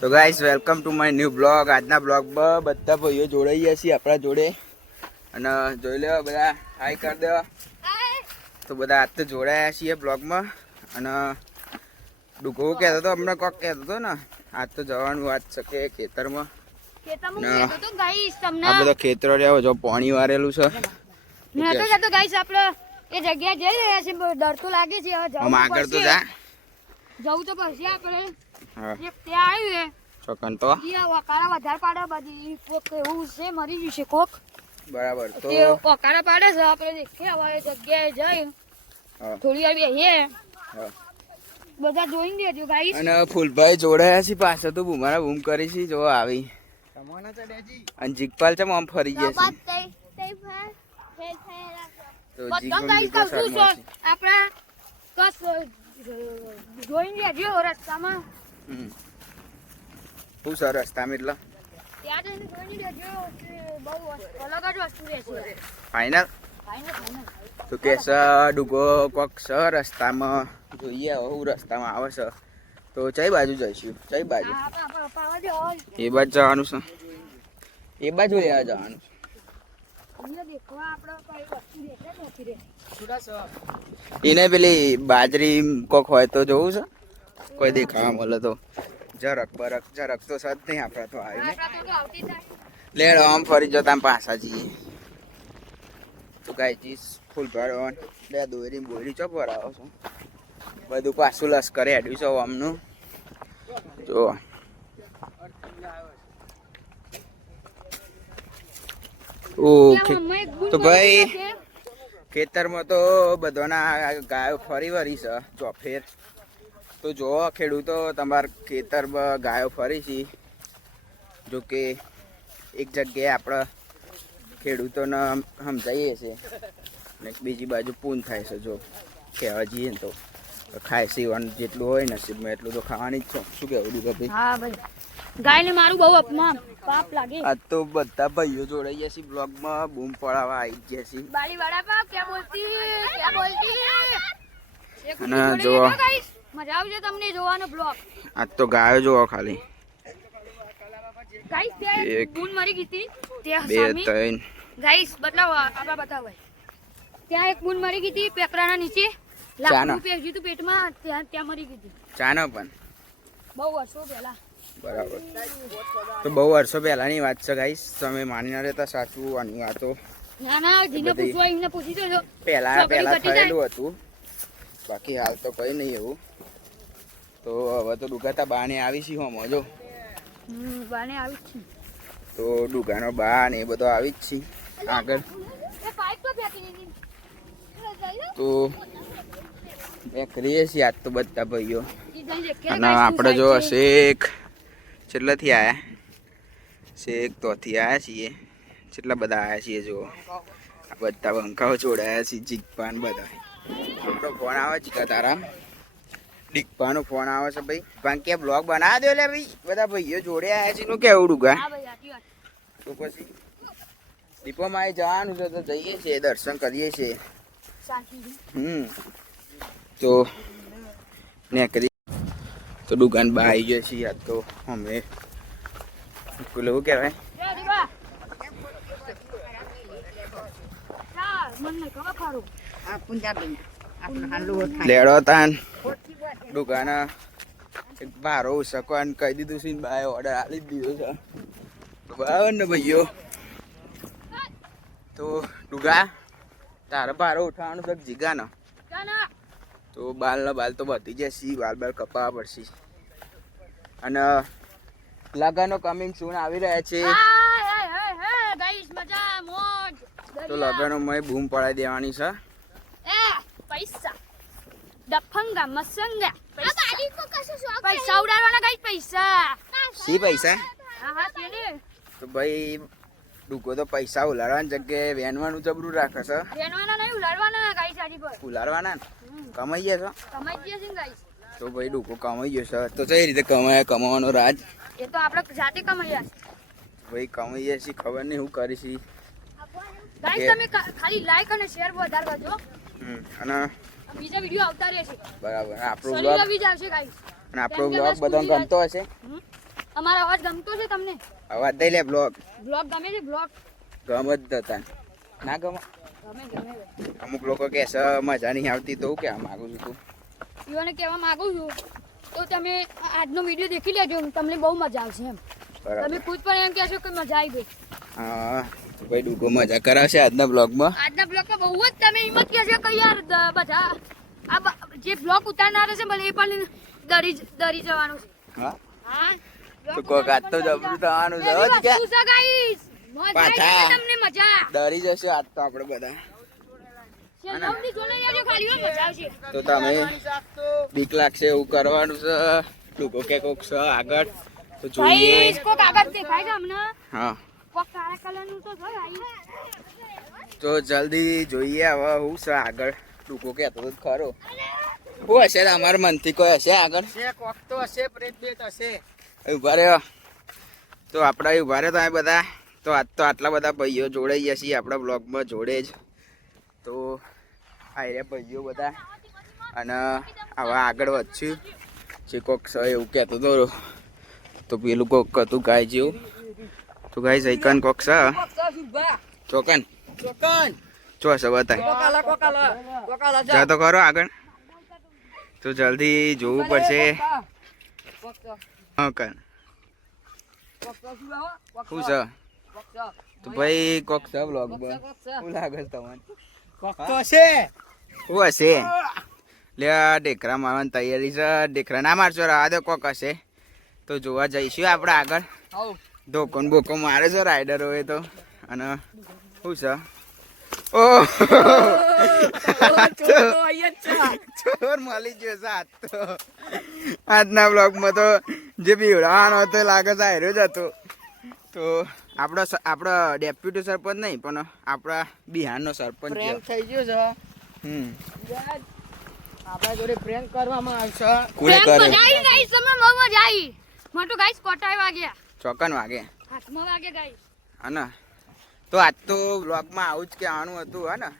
તો guys welcome to my new blog. આજના બ્લોગમાં બધા ભાઈઓ જોડાઈ ગયા છીએ આપણા જોડે અને જોઈ લો બધા હાઈ કરી દો. તો બધા આજ તો જોડાયા છીએ બ્લોગમાં અને ડુગો કહેતો હતો હમણાં કોક કહેતો હતો ને આજ તો જવાનું વાત છે કે ખેતરમાં. આ બધો ખેતરો રહ્યો જો પાણી વારેલું છે. એ જગ્યા જઈ રહ્યા છે ડર તો લાગે છે હવે આમ આગળ તો જા જવું તો પછી આપણે હા ત્યાં આવ્યું ચોકન તો વકારા વધારે પાડે બધી કોક એવું છે મરી ગયું છે કોક બરાબર તો તે વકારા પાડે છે આપણે દેખીએ હવે એ જગ્યાએ જઈ થોડી વાર બેહીએ બધા જોઈને દેજો ગાઈસ. અને ફૂલભાઈ જોડાયા છે પાછળ તો બુમારા બૂમ કરી છે જો આવી અને જીગપાલ છે આમ ફરી ગયા છે. બધા ગાઈસ કહું છું આપણે કસ જોઈને દેજો રસ્તામાં બહુ સરસ રસ્તામાં એટલે ત્યાં જઈને જોઈને દેજો બહુ અલગ જ વસ્તુ રહેશે. ફાઈનલ તો કે ડુગો કોક સ રસ્તામાં જોઈએ હું રસ્તામાં આવે છે તો કઈ બાજુ જઈશું કઈ બાજુ એ બાજુ જવાનું છે એ બાજુ લેવા જવાનું એને પેલી બાજરી કોક હોય તો જોવું છે કોઈ દેખાવા મળે તો જરાક તો સદ નહીં આપડા તો આવીને લેડો આમ ફરી જતા પાછા જઈએ તો ગાય ચીજ ફૂલ ભરવા લે દોરી બોરી ચોપર આવો છો બધું પાછું લશ્કરે હેડ્યું છે આમનું જો ઓકે. તો ભાઈ ખેતરમાં તો બધાના ગાયો ફરી વરી છે ચોફેર તો જો ખેડૂતો તમારા ખેતરમાં ગાયો ફરી છે જો કે એક જગ્યાએ આપણે ખેડૂતોને સમજાવીએ છીએ ને બીજી બાજુ પૂન થાય છે જો કહેવા જઈએ ને તો ખાય સીવાનું જેટલું હોય નસીબમાં એટલું તો ખાવાની જ છે. શું કહેવું દીધું ભાઈ? હા ભાઈ ગાયને મારું બહુ અપમાન પાપ લાગે. આ તો બધા ભાઈઓ જોડાઈ ગયા છે બ્લોગમાં બૂમ પડાવવા આવી ગયા છે. બારી વાળા પા ક્યાં બોલતી અને જો મજા આવશે તમને જોવાનો બ્લોગ. આજ તો ગાયો જોવો ખાલી ગાઈસ ત્યાં એક બૂન મરી ગઈ હતી ત્યાં બે સામે ત્રણ ગાઈસ બતાવો આપા બતાવો ત્યાં એક બૂન મરી ગઈ હતી પેપરાના નીચે ચાના. લાકડું પેગ્યું હતું પેટમાં ત્યાં મરી ગઈ હતી ચાનો પણ બહુ વર્ષો પહેલા. બરાબર તો બહુ વર્ષો પહેલાની વાત છે ગાઈસ તમે માની ના રહેતા સાચું આની વાતો ના ના જીને પૂછવા એમને પૂછી જોજો પહેલા થયેલું હતું બાકી હાલ તો કઈ નહીં એવું. તો હવે તો ડુગાતા બાને આવી છે હોમો જો બાને આવી છે તો ડુગાનો બા ને એ બધો આવી જ છે આગળ. એ પાઇપ તો ફેંકી દીધી તો મેં કરીએ છીએ આજ તો બધા ભાઈઓ અને આપણે જો શેખ કેટલાથી આવ્યા શેખ તોથી આવ્યા છીએ કેટલા બધા આવ્યા છીએ જો આ બધા બંકાઓ જોડાયા છીએ જીગપાન બધા. આપણો ફોન આવે છે તારા દીકપાનો ફોન આવે છે ભાઈ પણ કે બ્લોગ બનાવી દો લે ભાઈ બધા ભાઈઓ જોડે આવ્યા છે નું કેવું ડુગા તો પછી દીપોમાં જવાનું છે તો જઈએ છીએ દર્શન કરીએ છીએ તો નેકરી તો દુકાન બહાર આવી ગયા છીએ આજ તો અમે પેલું એવું કહેવાય લેડો તાન દુકાન એક ભારો શકવાન કહી દીધું છે બાય ઓર્ડર આપી જ દીધો છે બરાબર ને ભાઈઓ. તો ડુગા તારે ભારો ઉઠાવવાનું છે જીગાનો તો બાલ તો બધી જશે બાલ કપાવવા પડશે અને લગનો કમિંગ સૂન આવી રહ્યા છે તો લગનો મેં બૂમ પડાવી દેવાની છે. પૈસા ડફંગા મસંગા પૈસા ઉડાડવાના ગાઈસ પૈસા સી પૈસા હા હા તેને તો ભાઈ ડૂકો તો પૈસા ઉલાડવાની જગ્યાએ વેનવાનું જબરું રાખે છે. વેનવાના નહીં ઉલાડવાના ગાઈસ આજી પર ઉલાડવાના ને કમાઈ ગયા છો કમાઈ ગયા છે ગાઈસ તો ભાઈ ડૂકો કમાઈ ગયો છે તો કઈ રીતે કમાવાનો રાજ એ તો આપણે જાતે કમાયા છે ભાઈ કમાઈ ગયા છે ખબર નહીં હું કરીશ ગાઈસ તમે ખાલી લાઈક અને શેર વધારે કરજો અને બીજા વિડિયો આવતા રહેશે બરાબર આપણો બ્લોગ આવી જશે ગાઈસ અને આપણો બ્લોગ બધાને ગમતો હશે અમારો અવાજ ગમતો છે તમને? અવાજ દઈ લે બ્લોગ ગમે છે બ્લોગ? ગમ જ હતા ના ગમ. ગમે. અમુક લોકો કે છે મજા નહીં આવતી તો હું કહેવા માંગુ છું તું. યુવાને કહેવા માંગુ છું તો તમે આજનો વિડીયો દેખી લેજો, તમને બહુ મજા આવશે એમ. તમે ખુદ પણ એમ કહેશો કે મજા આવી ગઈ. હા તો ભાઈ ડૂગો મજા કરાવશે આજના બ્લોગમાં. આજના બ્લોગમાં બહુ જ તમે હિંમત કહેશો કે યાર બધા આ જે બ્લોગ ઉતારનાર છે ભલે એ પણ ડરી જવાનું છે. હા તો કોક આજ તો જબરું થવાનું છે હો કે પાછા તમને મજા ડરી જશે આજ તો આપણે બધા. તો તમે બીક લાગશે એવું કરવાનું છે. ડૂગો કે કોક છે આગળ તો જોઈએ. કોક આગળ દેખાય છે અમને. હા કોક કાળા કલરનું તો જો તો જલ્દી જોઈએ હવે હું છે આગળ. ડૂગો કહેતો તો ખરો શું હશે તમારા મનથી કોઈ હશે આગળ? કોક તો હશે, પ્રેત બેત હશે. ઉભા રહ્યો તો આપણે ઉભા રહ્યો તમે બધા. તો આજ તો આટલા બધા ભાઈઓ જોડાઈ ગયા છીએ આપણા બ્લોગમાં જોડે જ. તો આ રહ્યા ભાઈઓ બધા અને હવે આગળ વધશું. જે કોક છે એવું કહેતો હતો તો પેલું કોક હતું ગાય જેવું. તો ગાય સૈકન કોક છે ચોકન ચો છે બતાય જા તો ખરો આગળ. તો જલ્દી જોવું પડશે. હા કર શું છે તો ભાઈ કોક છે બ્લોગ શું લાગે છે તમને? કોક તો હશે. શું હશે? લે ઢેકરા મારવાની તૈયારી છે. ઢેકરા ના મારશો રાહ દો કોક હશે તો જોવા જઈશું આપણે આગળ. ધોકો ને બોકો મારે છે રાઈડરો એ તો. અને શું છે ચોર મળી ગયો છે આજ તો. આજના બ્લોગમાં તો જે બીવડાવાનો હતો લાગે છે હાર્યો જ હતો. તો આપણો ડેપ્યુટી સરપંચ નહીં પણ આપણા બિહારનો સરપંચ પ્રેન્ક થઈ ગયો છે. આપણા જોડે પ્રેન્ક કરવામાં આવશે. કોને કરે મજા આવી. મોટો ગાઈસ કોટાઈ વાગ્યા. ચોકન વાગે હાથમાં વાગે ગાઈસ. હા ને તો આજ તો બ્લોગમાં આવું જ કહેવાનું હતું હા ને.